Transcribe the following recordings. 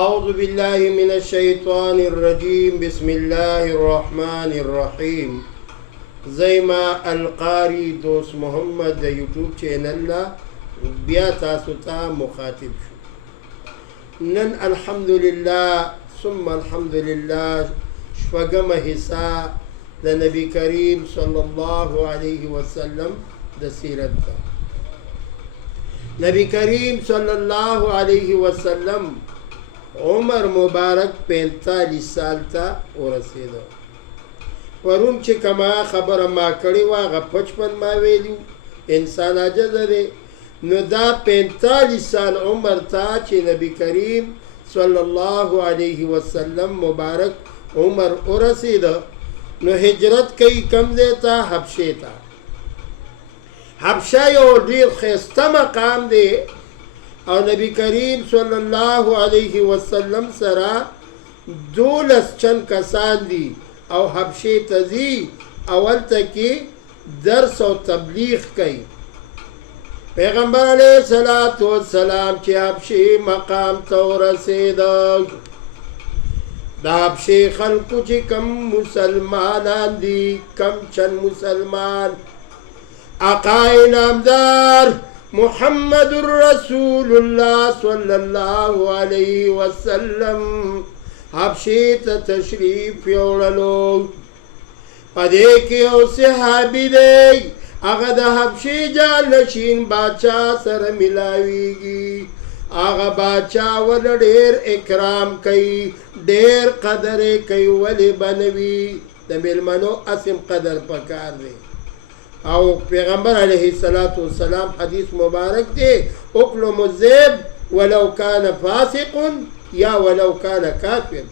أعوذ بالله من الشيطان الرجيم بسم الله الرحمن الرحيم. زي ما القاري دوست محمد د یوټیوب چینل لا بیا تاسو ته مخاطب شو. نن الحمدلله ثم الحمدلله شپږمه حصہ د نبی کریم صلی الله علیه وسلم د سیرت ده. نبی کریم صلی الله علیه وسلم عمر مبارک 45 سال ته ورسېده. پرون چې کما خبره ما کړې وه هغه 55 ما ویلي انسان عاجزه دی. نو دا 45 سال عمر ته چې نبی کریم صلی الله علیه وسلم مبارک عمر ورسېده نو هجرت کوي کم ځای ته؟ حبشې ته. حبشه یو ډېر ښایسته مقام دی او نبی کریم صلی الله علیه وسلم سره 12 چند کسان دي او حبشې ته ځي. اول ته کې درس او تبلیغ کوي. پیغمبر علیه الصلاة والسلام چې حبشې مقام ته ورسېده، د حبشې خلکو چې کم مسلمانان دي، کم چند مسلمان، آقای نامدار محمد رسول الله صلی الله علیه وسلم حبشې ته تشریف یوړلو. په دې کې یو صحابي دی، هغه د حبشې جانشین باچا سره ملاویږي. هغه باچا ول ډېر اکرام کوي، ډېر قدر یې کوي. ولې به نه وي؟ د میلمنو اسم قدر پکار دی. او پیغمبر علیه الصلاة والسلام حدیث مبارک دی، اکلم الذئب ولو کان فاسق یا ولو کان کافر.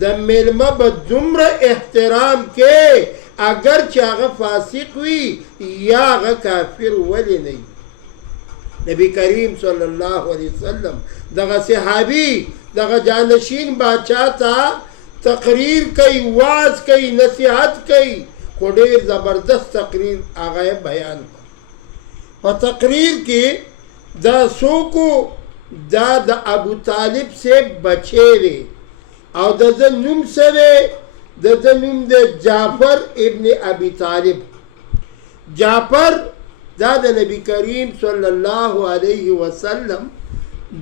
د میلمه به دومره احترام کې اگر چې هغه فاسق وي یا هغه کافر ولې نه وي. نبی کریم صلی الله علیه وسلم دغه صحابي دغه جانشین باچا ته تقریر کوي، واعظ کوي، نصیحت کوي، خو ډېر زبردست تقریر هغه بیان کړ. په تقریر کې دا څوک دا د ابو طالب صاحب بچی دی او د ده نوم څه دی؟ د ده نوم دی جعفر ابن ابي طالب. جعفر دا د نبی کریم صلی الله علیه وسلم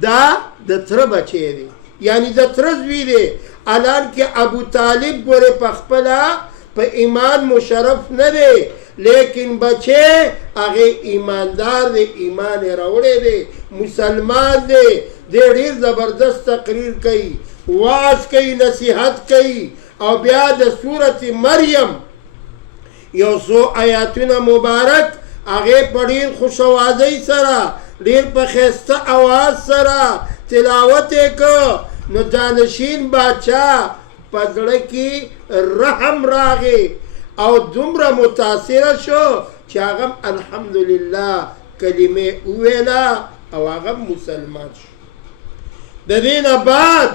دا د تره بچی دی، یعنی د تره زوی دی. الان کې ابو طالب ګورې په خپله په ایمان مشرف نه دی، لیکن بچه هغه ایماندار دی، ایمان یې راوړی دی، مسلمان دی. دی ډېر زبردست تقریر کوي، واعظ کوي، نصیحت کوي. او بیا د سورت مریم یو څو آیاتونه مبارک هغې په ډېر خوشوازۍ سره، ډېر په ښایسته اواز سره تلاوت یې که. نو جانشین باچا په زړه کې رحم راغی او دومره متاثره شو چې هغه الحمدلله کلمې وویله او هغه مسلمان شو. د دې نه بعد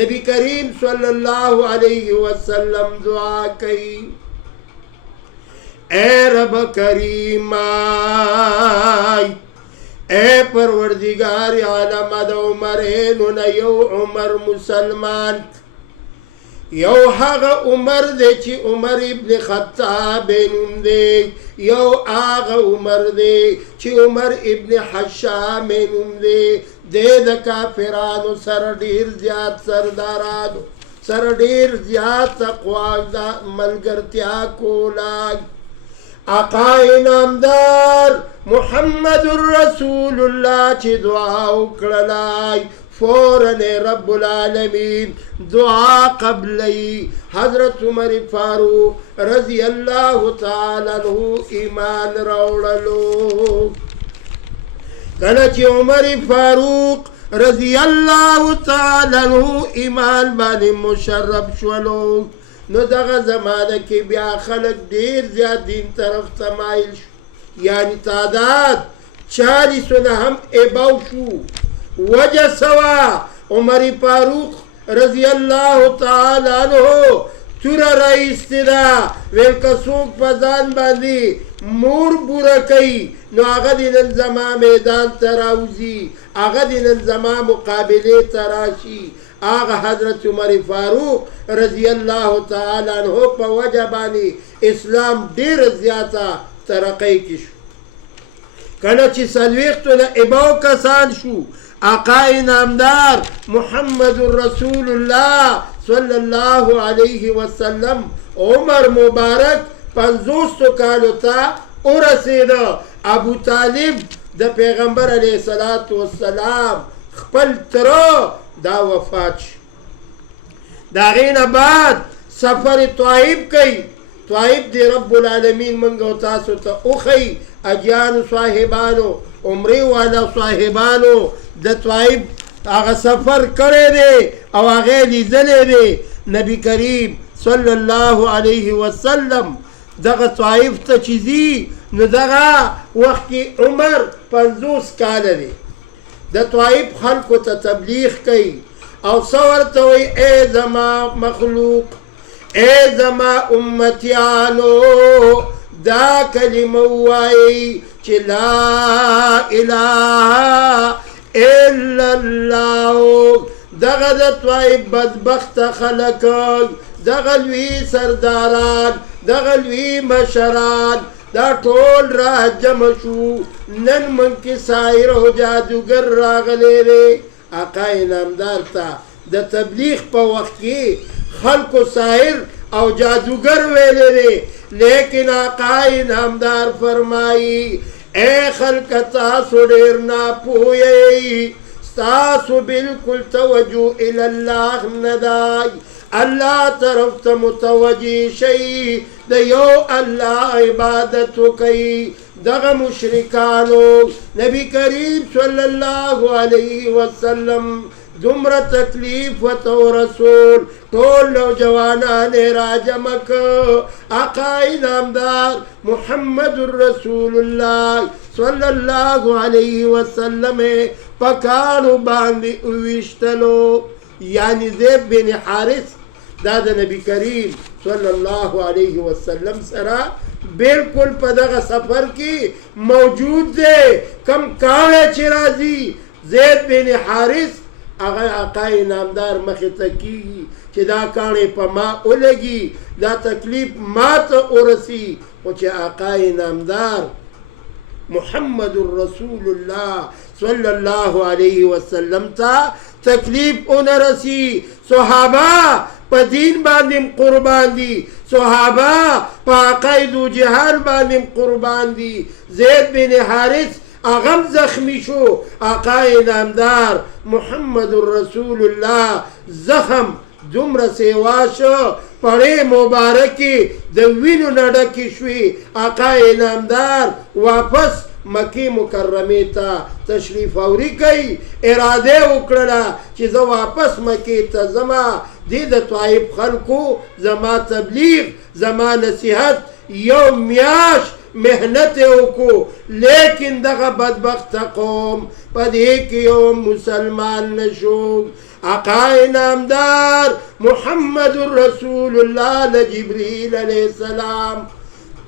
نبی کریم صلی الله علیه وسلم دعا کوي، اے رب کریما، اے پروردگار عالم، د عمرینو نه یو عمر مسلمان، یو هغه عمر دی چې عمر ابن خطاب نوم دی، یو هغه عمر دی چې عمر ابن حشام نوم دی. دی د کافرانو سره ډېر زیات سردارانو سره ډېر زیات تقوا ملګرتیا کوله. آقای نامدار محمد رسول الله چې دعا وکړلای فوراً رب العالمین دعا قبلی. حضرت عمر فاروق رضی الله تعالی عنہ ایمان راوړلو. کله چې عمر فاروق رضی الله تعالی عنہ ایمان باندې مشرف شولو نو دغه زمانه کې بیا خلک ډېر زیات دین طرف ته مایل شو، یعنی تعداد 40 نه هم اباو شو. وجه سوا عمر فاروق رضی الله تعالی عنہ توره راایستې ده ویل که څوک په ځان باندې مور بوره کوي نو هغه دې نن زما میدان ته راوځي هغه دې نن زما مقابلې ته راشي هغه حضرت عمر فاروق رضی الله تعالی عنه په وجه باندې اسلام ډېره زیاته ترقۍ کې شو کله چې څلوېښتو نه اباو کسان شو آقا انعامدار محمد رسول الله صلی الله علیه وسلم عمر مبارک 50 کالو ته ورسېده ابو طالب د پیغمبر علیه الصلاة والسلام خپل تره دا وفات شو د هغې نه بعد سفر طائف کوي طائف دی رب العالمین منګ او تاسو ته وښیي اجیانو صاحبانو عمرې والا صاحبانو د طائف هغه سفر کړی دی او هغې لیدلی دی نبی کریم صلی الله علیه وسلم دغه طائف ته چې ځي نو دغه وخت کې عمر 50 کاله دی د طائف خلکو ته تبلیغ کوي او څه ورته وایي ای زما مخلوق ای زما امتیانو دا کلمه ووایي چې لا اله الا الله دغه د طائف بدبخته خلک دغه لوی سرداران دغه لوی مشران دا ټول را جمع شو نن من کې ساحر او جادوګر راغلی دی آقا انعامدار ته د تبلیغ په وخت کې خلکو ساحر او جادوګر ویلی دی لیکن آقا انعامدار فرمایي اے خلق تاسو ډېر ناپوهئ ستاسو بالکل توجه الی الله نه دی الله طرف ته متوجه شئ د یو الله عبادت وکئ دغه مشرکانو نبی کریم صلی الله علیه وسلم دومره تکلیف ورته ورسول ټول نوجوانان یې راجمع کړ آقا انعامدار محمد رسول الله صلی الله علیه وسلم په کاڼو باندې وویشتلو یعنی زید بن حارث دا د نبی کریم صلی الله علیه وسلم سره بالکل په دغه سفر کې موجود دی کم کاڼی چې راځي زید بن حارث هغه آقا انعامدار مخې ته کېږي چې دا کاڼی په ما ولګي دا تکلیف ما ته ورسي خو چې آقا انعامدار محمد رسول الله صلی الله علیه وسلم ته تکلیف ونرسي صحابه په دین باندې قربان دي صحابه په عقاید و جهاد باندې قربان دي زید بن حارث اغم زخمی شو آقا انعامدار محمد رسول الله زخم دومره سیوا شو پړې مبارکې د وینو نه ډکې شوې آقا انعامدار واپس مکی مکرمې ته تشریف آوري کوي اراده وکړله چې زه واپس مکې ته ځمه دې د طائف خلکو زما تبلیغ زما نصیحت یو میاشت محنت وکړو لیکن دغه بدبخته قوم په دې کې یو مسلمان نشو آقا انعامدار محمد رسول الله د جبریل علیه السلام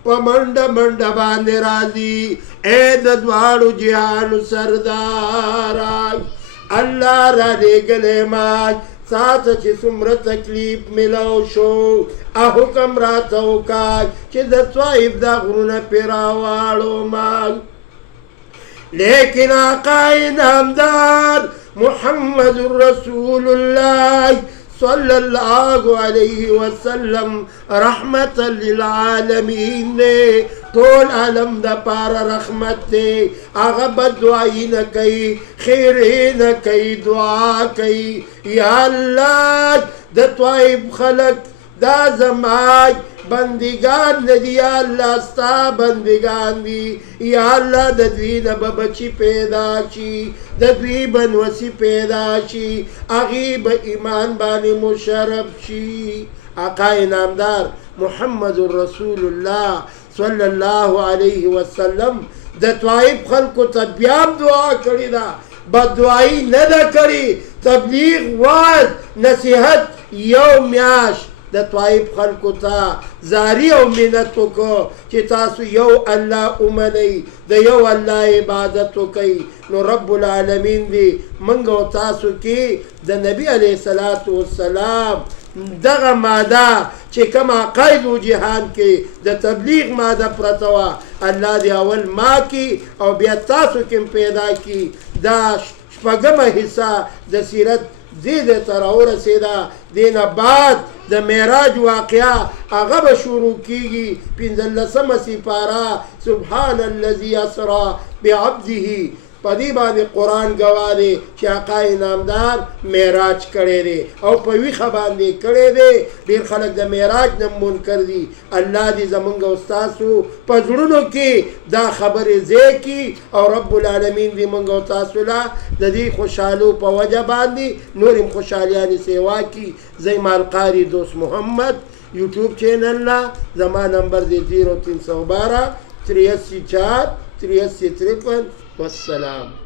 په منډه منډه باندې راځي اے د دواړو جهانو سردار الله را لېږلی ما ساته چې څومره تکلیف ملو شو حکم راته وکړه چې د طائف دا غرونه پرې راواړو ما لیکن آقا انعامدار محمد رسول الله صلی الله علیه وسلم رحمت للعالمین ټول عالم د پاره رحمت دی هغه بددعایي نه کوي خیرې نه کوي دعا کوي یا الله د طائف خلک دا زما بندگان ندی یا الله ستا بندگان دی یا الله د دوی نه به بچي پیدا شي د دوی به نوسي پیدا شي هغې به ایمان باندې مشرف شي آقا انعامدار محمد رسول الله صلی الله علیه وسلم د طائف خلکو ته بیا دعا کړې ده بددعایي نه ده کړې تبلیغ واز نصیحت یو میاشت د د طائف خلکو ته زاری او منت وکړو چې تاسو یو الله ومنئ د یو الله عبادت وکئ نو رب العالمین دی موږ او تاسو کې د نبی علیه الصلاة والسلام دغه ماده چې کوم عقاید و جهان کې د تبلیغ ماده پرته وه الله دې اول ما کې او بیا تاسو کې پیدا کی دا شپږمه حصہ د سیرت دې ته راورسېده دې نه بعد د معراج واقعه هغه به شروع کیږي 15مه سپاره سبحان الذي اسرى بعبده په دې باندې قرآن ګواه دی چې آقا نامدار معراج کړی دی او په ویښه باندې کړی دی ډېر خلک د معراج نه منکر دي الله دې زمونږ او ستاسو په زړونو کې دا خبرې ځای کړي او رب العالمین دې مونږ او تاسو له د دې خوشحالو په وجه باندې نور هم خوشحالیانې سیوا کړي زي مالقاري دوست محمد یوټیوب چینل لا زما نمبر دی 0312 83 4 83 53 والسلام